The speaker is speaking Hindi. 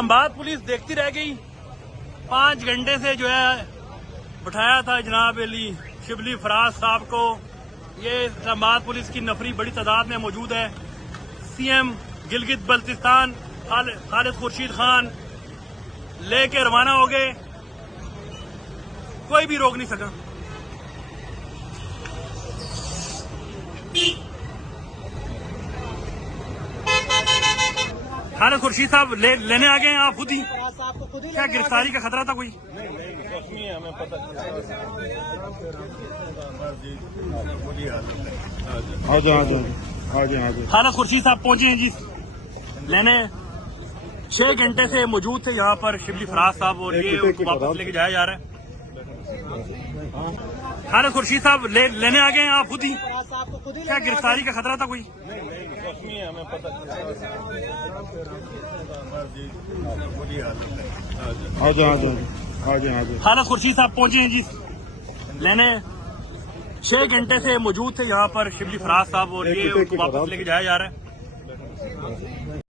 इस्लामाबाद पुलिस देखती रह गई। 5 घंटे से जो है बिठाया था जनाब अली शिबली फराज साहब को। ये इस्लामाबाद पुलिस की नफरी बड़ी तादाद में मौजूद है। सीएम गिलगित बल्तिस्तान खालिद खुर्शीद खान लेके रवाना हो गए, कोई भी रोक नहीं सका। खालिद खुर्शीद साहब लेने आ गए हैं आप खुद ही? क्या गिरफ्तारी का खतरा था कोई? नहीं, हमें पता खालिद खुर्शीद साहब पहुंचे हैं जी लेने। 6 घंटे से मौजूद थे यहाँ पर शिबली फराज साहब और ये उनको वापस लेके जाया जा रहा है। खालिद खुर्शीद साहब लेने आ गए हैं आप खुद ही? क्या गिरफ्तारी का खतरा था कोई? नहीं, हमें पता खालिद खुर्शीद साहब पहुंचे हैं जी लेने। 6 घंटे से मौजूद थे यहाँ पर शिबली फराज साहब और ये उनको वापस लेके जाया जा रहा है।